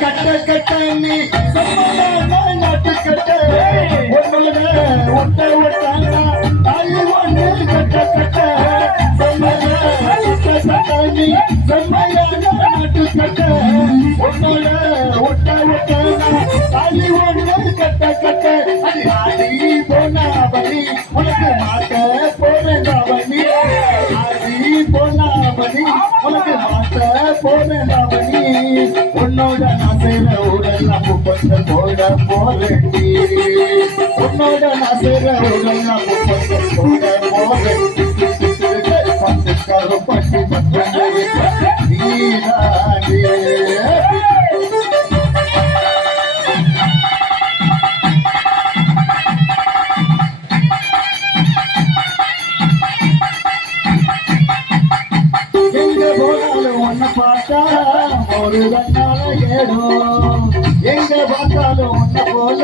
கட்ட கட்ட நீ நாட்டு கட்ட ஒன்னுல ஒட்ட ஒட்டாங்க தாலி ஒன்று கட்ட கட்ட நீ செம்மையான நாட்டு கட்ட ஒன்னுல ஒட்ட ஒட்டாங்க தாலி ஒன்று கட்ட கட்ட ஆடி போனாவணி உனக்கு மாட்ட போனவனி ஆடி போனாவணி உனக்கு மாட்ட போனவனி உன்னோட நசைர உடலாம் முப்பத்த போட போரண்டி உன்னோட நசைர உடலாம் முப்பத்த போட போரண்டி பத்து கருப்பட்டி மற்றும் நீராடி உன்னை பார்த்தா ஒரு கண்ணால ஏடும் எங்க பார்த்தாலும் உன்னை போல